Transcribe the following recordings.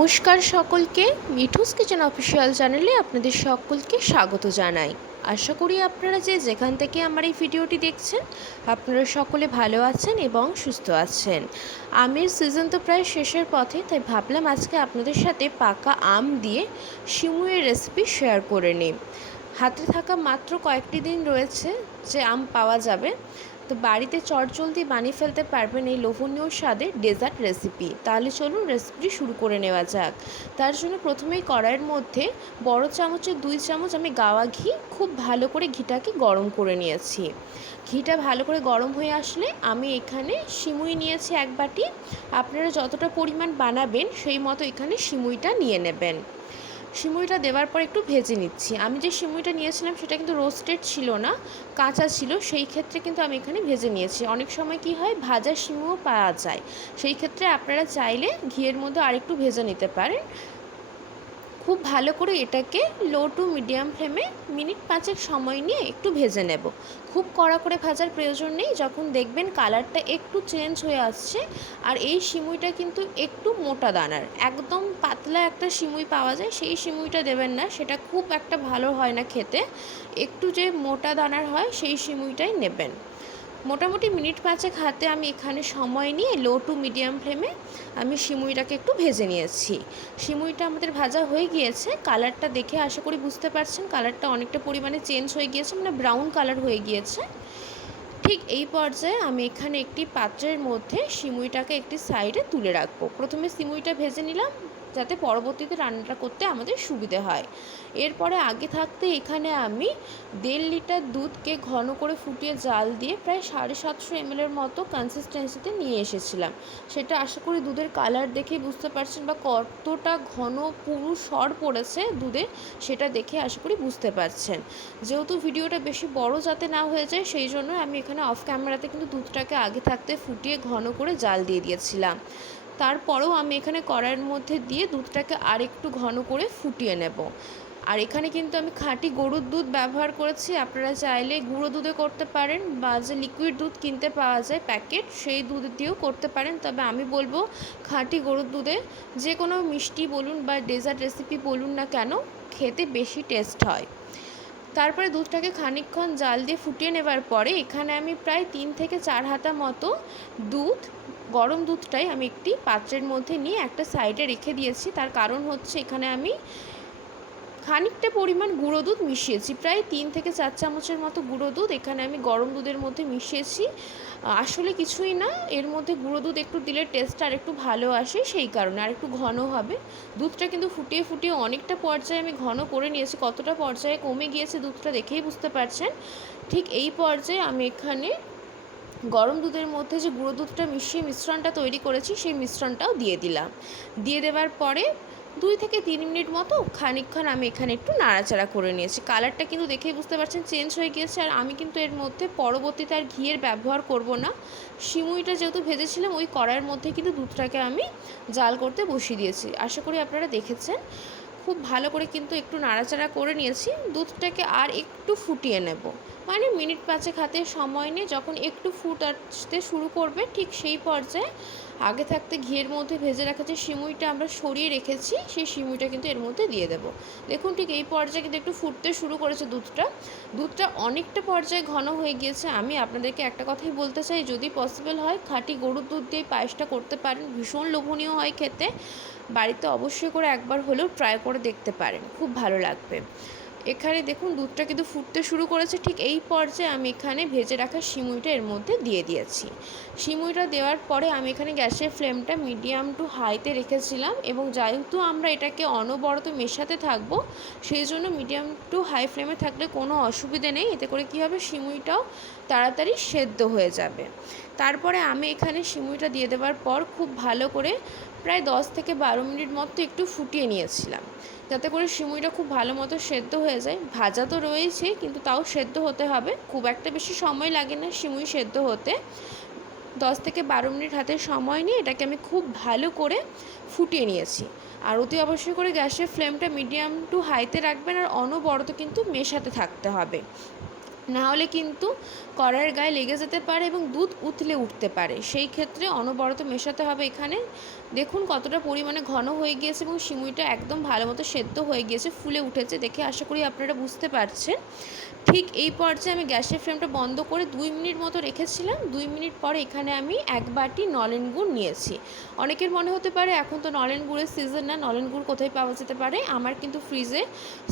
নমস্কার সকলকে, Mithu's kitchen official চ্যানেলে আপনাদের সকলকে স্বাগত জানাই। আশা করি আপনারা যেখান থেকে আমার এই ভিডিওটি দেখছেন আপনারা সকলে ভালো আছেন এবং সুস্থ আছেন। আমের সিজন তো প্রায় শেষের পথে, তাই ভাবলাম আজকে আপনাদের সাথে পাকা আম দিয়ে সিমুইয়ের রেসিপি শেয়ার করে নিই। হাতে থাকা মাত্র কয়েকটি দিন রয়েছে যে আম পাওয়া যাবে, তো বাড়িতে চটজলদি বানিয়ে ফেলতে পারবেন এই লোভনীয় স্বাদের ডেজার্ট রেসিপি। তাহলে চলুন রেসিপিটি শুরু করে নেওয়া যাক। তার জন্য প্রথমেই কড়াইয়ের মধ্যে বড় চামচের 2 চামচ আমি গাওয়া ঘি খুব ভালো করে ঘিটাকে গরম করে নিয়েছি। ঘিটা ভালো করে গরম হয়ে আসলে আমি এখানে সিমুই নিয়েছি 1 বাটি। আপনারা যতটা পরিমাণ বানাবেন সেই মতো এখানে সিমুইটা নিয়ে নেবেন। সিমুইটা দেওয়ার পর একটু ভেজে নিচ্ছি। আমি যে সিমুইটা নিয়েছিলাম সেটা কিন্তু রোস্টেড ছিল না, কাঁচা ছিল, সেই ক্ষেত্রে কিন্তু আমি এখানে ভেজে নিয়েছি। অনেক সময় কি হয়, ভাজা সিমুও পাওয়া যায়, সেই ক্ষেত্রে আপনারা চাইলে ঘিয়ের মধ্যে আরেকটু ভেজে নিতে পারেন। খুব ভালো করে এটাকে লো টু মিডিয়াম ফ্লেমে মিনিট 5 সময় নিয়ে একটু ভেজে নেব। খুব কড়া করে ভাজার প্রয়োজন নেই। যখন দেখবেন কালারটা একটু চেঞ্জ হয়ে আসছে, আর এই সিমুইটা কিন্তু একটু মোটা দানার, একদম পাতলা একটা সিমুই পাওয়া যায় সেই সিমুইটা দেবেন না, সেটা খুব একটা ভালো হয় না খেতে। একটু যে মোটা দানার হয় সেই সিমুইটাই নেবেন। মোটামুটি মিনিট 5 হাতে আমি এখানে সময় নিয়ে লো টু মিডিয়াম ফ্লেমে আমি সিমুইটাকে একটু ভেজে নিয়েছি। সিমুইটা আমাদের ভাজা হয়ে গিয়েছে। কালারটা দেখে আশা করি বুঝতে পারছেন কালারটা অনেকটা পরিমাণে চেঞ্জ হয়ে গিয়েছে, মানে ব্রাউন কালার হয়ে গিয়েছে। ঠিক এই পর্যায়ে আমি এখানে একটি পাত্রের মধ্যে সিমুইটাকে একটি সাইডে তুলে রাখবো। প্রথমে সিমুইটা ভেজে নিলাম যাতে পরবর্তীতে রান্নাটা করতে আমাদের সুবিধে হয়। এরপরে আগে থাকতে এখানে আমি 1.5 লিটার দুধকে ঘন করে ফুটিয়ে জাল দিয়ে প্রায় 750 ml মতো কনসিস্টেন্সিতে নিয়ে এসেছিলাম। সেটা আশা করি দুধের কালার দেখেই বুঝতে পারছেন, বা কতটা ঘন পুরু সর পড়েছে দুধে সেটা দেখে আশা করি বুঝতে পারছেন। যেহেতু ভিডিওটা বেশি বড় যাতে না হয়ে যায়, সেই জন্য আমি এখানে অফ ক্যামেরাতে কিন্তু দুধটাকে আগে থাকতে ফুটিয়ে ঘন করে জাল দিয়ে দিয়েছিলাম। তারপরেও আমি এখানে কড়াইয়ের মধ্যে দিয়ে দুধটাকে আর একটু ঘন করে ফুটিয়ে নেব। আর এখানে কিন্তু আমি খাঁটি গরুর দুধ ব্যবহার করেছি। আপনারা চাইলে গুঁড়ো দুধে করতে পারেন, বা যে লিকুইড দুধ কিনতে পাওয়া যায় প্যাকেট, সেই দুধ দিয়েও করতে পারেন। তবে আমি বলবো খাঁটি গরুর দুধে যে কোনো মিষ্টি বলুন বা ডেজার্ট রেসিপি বলুন না কেন, খেতে বেশি টেস্ট হয়। তারপরে দুধটাকে খানিকক্ষণ জাল দিয়ে ফুটিয়ে নেবার পরে এখানে আমি প্রায় 3 থেকে 4 হাতা মতো দুধ, গরম দুধটাই আমি একটি পাত্রের মধ্যে নিয়ে একটা সাইডে রেখে দিয়েছি। তার কারণ হচ্ছে এখানে আমি খানিকটা পরিমাণ গুঁড়ো দুধ মিশিয়েছি, প্রায় 3 থেকে 4 চামচের মতো গুঁড়ো দুধ এখানে আমি গরম দুধের মধ্যে মিশিয়েছি। আসলে কিছুই না, এর মধ্যে গুঁড়ো দুধ একটু দিলে টেস্টটা আর একটু ভালো আসে, সেই কারণে আর একটু ঘন হবে। দুধটা কিন্তু ফুটিয়ে ফুটিয়ে অনেকটা পর্যায়ে আমি ঘন করে নিয়েছি। কতটা পর্যায়ে কমে গিয়েছে দুধটা দেখেই বুঝতে পারছেন। ঠিক এই পর্যায়ে আমি এখানে গরম দুধের মধ্যে যে গুঁড়ো দুধটা মিশিয়ে মিশ্রণটা তৈরি করেছি সেই মিশ্রণটাও দিয়ে দিলাম। দিয়ে দেওয়ার পরে 2 থেকে 3 মিনিট মতো খানিকক্ষণ আমি এখানে একটু নাড়াচাড়া করে নিয়েছি। কালারটা কিন্তু দেখেই বুঝতে পারছেন চেঞ্জ হয়ে গিয়েছে। আর আমি কিন্তু এর মধ্যে পরবর্তীতে আর ঘিয়ের ব্যবহার করব না। সিমুইটা যেহেতু ভেজেছিলাম ওই কড়াইয়ের মধ্যে কিন্তু দুধটাকে আমি জাল করতে বসিয়ে দিয়েছি। আশা করি আপনারা দেখেছেন। খুব ভালো করে কিন্তু একটু নাড়াচাড়া করে নিয়েছি। দুধটাকে আর একটু ফুটিয়ে নেব, মানে মিনিট 5 হাতে সময় নিয়ে যখন একটু ফুট আসতে শুরু করবে ঠিক সেই পর্যায়ে আগে থাকতে ঘিয়ের মধ্যে ভেজে রাখা যে সিমুইটা আমরা সরিয়ে রেখেছি সেই সিমুইটা কিন্তু এর মধ্যে দিয়ে দেব। দেখুন ঠিক এই পর্যায়ে কিন্তু একটু ফুটতে শুরু করেছে দুধটা অনেকটা পর্যায়ে ঘন হয়ে গিয়েছে। আমি আপনাদেরকে একটা কথাই বলতে চাই, যদি পসিবল হয় খাঁটি গরুর দুধ দিয়ে পায়েসটা করতে পারেন, ভীষণ লোভনীয় হয় খেতে। বাড়িতে অবশ্যই করে একবার হলেও ট্রাই করে দেখতে পারেন, খুব ভালো লাগবে। এখানে দেখুন দুধটা কিন্তু ফুটতে শুরু করেছে। ঠিক এই পর্যায়ে আমি এখানে ভেজে রাখা সিমুইটা এর মধ্যে দিয়ে দিয়েছি। সিমুইটা দেওয়ার পরে আমি এখানে গ্যাসের ফ্লেমটা মিডিয়াম টু হাইতে রেখেছিলাম, এবং যেহেতু আমরা এটাকে অনবরত মেশাতে থাকবো সেই জন্য মিডিয়াম টু হাই ফ্লেমে থাকলে কোনো অসুবিধে নেই। এতে করে কী হবে, সিমুইটাও তাড়াতাড়ি সেদ্ধ হয়ে যাবে। তারপরে আমি এখানে সিমুইটা দিয়ে দেওয়ার পর খুব ভালো করে প্রায় 10 থেকে 12 মিনিট মতো একটু ফুটিয়ে নিয়েছিলাম, যাতে করে সিমুইটা খুব ভালো মতো সেদ্ধ হয়ে যায়। ভাজা তো রয়েছে কিন্তু তাও সেদ্ধ হতে হবে, খুব একটা বেশি সময় লাগে না সিমুই সেদ্ধ হতে। 10 থেকে 12 মিনিট হাতে সময় নিয়ে এটাকে আমি খুব ভালো করে ফুটিয়ে নিয়েছি। আর অতি অবশ্যই করে গ্যাসের ফ্লেমটা মিডিয়াম টু হাইতে রাখবেন, আর অনবরত কিন্তু মেশাতে থাকতে হবে। না হলে কিন্তু কড়াইয়ের গায়ে লেগে যেতে পারে এবং দুধ উতলে উঠতে পারে। সেই ক্ষেত্রে অনবরত মেশাতে হবে। এখানে দেখুন কতটা পরিমাণে ঘন হয়ে গিয়েছে এবং সিমুইটা একদম ভালো মতো সেদ্ধ হয়ে গিয়েছে, ফুলে উঠেছে। দেখে আশা করি আপনারা বুঝতে পারছেন। ঠিক এই পর্যায়ে আমি গ্যাসের ফ্লেমটা বন্ধ করে 2 মিনিট মতো রেখেছিলাম। 2 মিনিট পরে এখানে আমি 1 বাটি নলেন গুড় নিয়েছি। অনেকের মনে হতে পারে এখন তো নলেন গুড়ের সিজন না, নলেন গুড় কোথায় পাওয়া যেতে পারে? আমার কিন্তু ফ্রিজে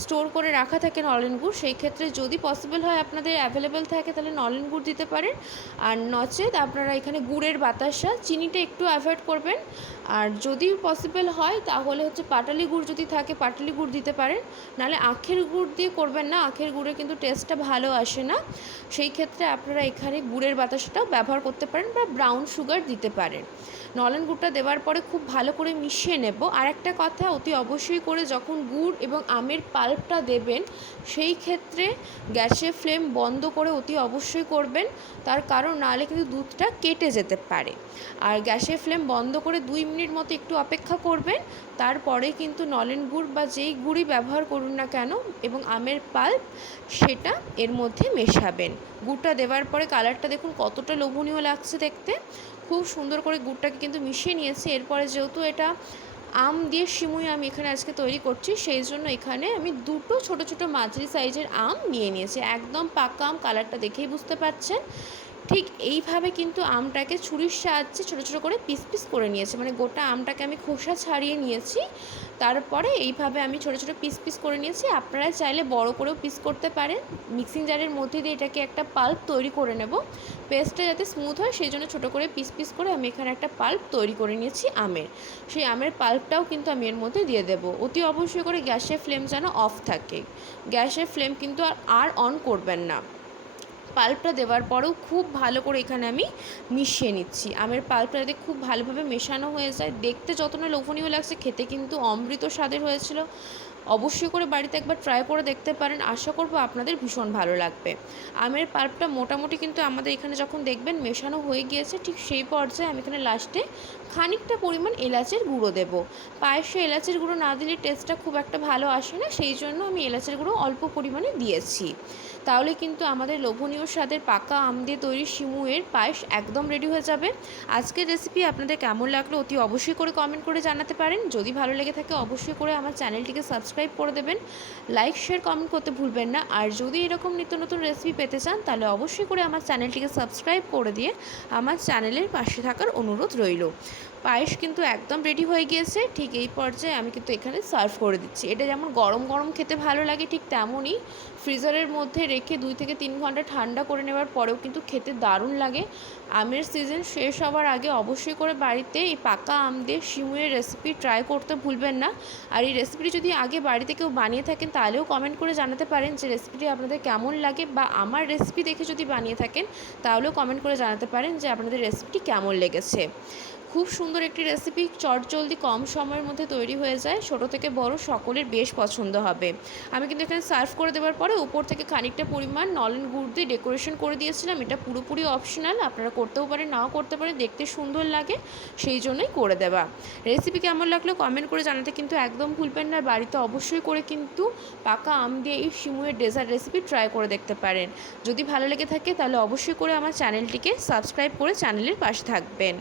স্টোর করে রাখা থাকে নলেন গুড়। সেই ক্ষেত্রে যদি পসিবল হয় আপনাদের অ্যাভেলেবেল থাকে তাহলে নলেন গুড় দিতে পারেন, আর নচেত আপনারা এখানে গুড়ের বাতাসা, চিনিটা একটু অ্যাভয়েড করবেন। আর যদি পসিবল হয় তাহলে হচ্ছে পাটালি গুড় যদি থাকে পাটালি গুড় দিতে পারেন, নাহলে আখের গুড় দিয়ে করবেন না, আখের গুড়ে কিন্তু টেস্টটা ভালো আসে না। সেই ক্ষেত্রে আপনারা এখানে গুড়ের বাতাসাটাও ব্যবহার করতে পারেন বা ব্রাউন সুগার দিতে পারেন। নলেন গুড়টা দেওয়ার পরে খুব ভালো করে মিশিয়ে নেব। আর একটা কথা, অতি অবশ্যই করে যখন গুড় এবং আমের পাল্পটা দেবেন সেই ক্ষেত্রে গ্যাসের ফ্লেম বন্ধ করে অতি অবশ্যই করবেন, তার কারণ নাহলে কিন্তু দুধটা কেটে যেতে পারে। আর গ্যাসের ফ্লেম বন্ধ করে 2 মিনিট মতো একটু অপেক্ষা করবেন। তারপরে কিন্তু নলেন গুড় বা যেই গুড়ই ব্যবহার করুন না কেন এবং আমের পাল্প সেটা এর মধ্যে মেশাবেন। গুড়টা দেওয়ার পরে কালারটা দেখুন কতটা লোভনীয় লাগছে দেখতে। খুব সুন্দর করে গুড়টাকে কিন্তু মিশিয়ে নিয়েছি। এরপরে যেহেতু এটা আম দিয়ে সিমুই আমি এখানে আজকে তৈরি করছি, সেই জন্য এখানে আমি 2টো ছোটো ছোটো মাঝারি সাইজের আম নিয়ে নিয়েছি। একদম পাকা আম, কালারটা দেখেই বুঝতে পারছেন। ঠিক এইভাবে কিন্তু আমটাকে ছুরির সাহায্যে ছোটো ছোটো করে পিস পিস করে নিয়েছি, মানে গোটা আমটাকে আমি খোসা ছাড়িয়ে নিয়েছি। তারপরে এইভাবে আমি ছোটো ছোটো পিস পিস করে নিয়েছি। আপনারা চাইলে বড় করেও পিস করতে পারেন। মিক্সিং জারের মধ্যে দিয়ে এটাকে একটা পাল্প তৈরি করে নেব। পেস্টটা যাতে স্মুথ হয় সেই জন্য ছোটো করে পিস পিস করে আমি এখানে একটা পাল্প তৈরি করে নিয়েছি আমের। সেই আমের পাল্পটাও কিন্তু আমি এর মধ্যে দিয়ে দেবো। অতি অবশ্যই করে গ্যাসের ফ্লেম যেন অফ থাকে। গ্যাসের ফ্লেম কিন্তু আর অন করবেন না। পাল্পটা দেওয়ার পরেও খুব ভালো করে এখানে আমি মিশিয়ে নিচ্ছি। আমের পাল্পটা যাতে খুব ভালোভাবে মেশানো হয়ে যায়। দেখতে যত না লোভনীয় লাগছে, খেতে কিন্তু অমৃত স্বাদের হয়েছিল। অবশ্যই করে বাড়িতে একবার ট্রাই করে দেখতে পারেন। আশা করব আপনাদের ভীষণ ভালো লাগবে। আমের পাল্পটা মোটামুটি কিন্তু আমাদের এখানে যখন দেখবেন মেশানো হয়ে গিয়েছে, ঠিক সেই পর্যায়ে আমি এখানে লাস্টে খানিকটা পরিমাণ এলাচের গুঁড়ো দেবো। পায়েসে এলাচের গুঁড়ো না দিলে টেস্টটা খুব একটা ভালো আসে না, সেই জন্য আমি এলাচের গুঁড়ো অল্প পরিমাণে দিয়েছি। তাহলে কিন্তু আমাদের লোভনীয় স্বাদের পাকা আম দিয়ে তৈরি সিমুইয়ের পায়েস একদম রেডি হয়ে যাবে। আজকের রেসিপি আপনাদের কেমন লাগলো অতি অবশ্যই করে কমেন্ট করে জানাতে পারেন। যদি ভালো লেগে থাকে অবশ্যই করে আমার চ্যানেলটিকে সাবস্ক্রাইব করে দেবেন। লাইক শেয়ার কমেন্ট করতে ভুলবেন না। আর যদি এরকম নিত্য নতুন রেসিপি পেতে চান তাহলে অবশ্যই করে আমার চ্যানেলটিকে সাবস্ক্রাইব করে দিয়ে আমার চ্যানেলের পাশে থাকার অনুরোধ রইল। পায়েস কিন্তু একদম রেডি হয়ে গিয়েছে। ঠিক এই পর্যায়ে আমি কিন্তু এখানে সার্ভ করে দিচ্ছি। এটা যেমন গরম গরম খেতে ভালো লাগে, ঠিক তেমনই ফ্রিজারের মধ্যে রেখে 2 থেকে 3 ঘন্টা ঠান্ডা করে নেওয়ার পরেও কিন্তু খেতে দারুণ লাগে। আমের সিজন শেষ হওয়ার আগে অবশ্যই করে বাড়িতে এই পাকা আম দিয়ে সিমুইয়ের রেসিপি ট্রাই করতে ভুলবেন না। আর এই রেসিপিটি যদি আগে বাড়িতে কেউ বানিয়ে থাকেন তাহলেও কমেন্ট করে জানাতে পারেন যে রেসিপিটি আপনাদের কেমন লাগে, বা আমার রেসিপি দেখে যদি বানিয়ে থাকেন তাহলেও কমেন্ট করে জানাতে পারেন যে আপনাদের রেসিপিটি কেমন লেগেছে। খুব সুন্দর একটি রেসিপি, চটজলদি কম সময়ের মধ্যে তৈরি হয়ে যায়। ছোটো থেকে বড় সকলের বেশ পছন্দ হবে। আমি কিন্তু এখানে সার্ভ করে দেওয়ার পরে উপর থেকে খানিকটা পরিমাণ নলেন গুড় দিয়ে ডেকোরেশন করে দিয়েছিলাম। এটা পুরোপুরি অপশনাল, আপনারা করতেও পারেন নাও করতে পারেন, দেখতে সুন্দর লাগে সেই জন্যই করে দেওয়া। রেসিপি কেমন লাগলো কমেন্ট করে জানাতে কিন্তু একদম ভুলবেন না। বাড়িতে অবশ্যই করে কিন্তু পাকা আম দিয়ে এই সিমুইয়ের ডেজার্ট রেসিপি ট্রাই করে দেখতে পারেন। যদি ভালো লেগে থাকে তাহলে অবশ্যই করে আমার চ্যানেলটিকে সাবস্ক্রাইব করে চ্যানেলের পাশে থাকবেন।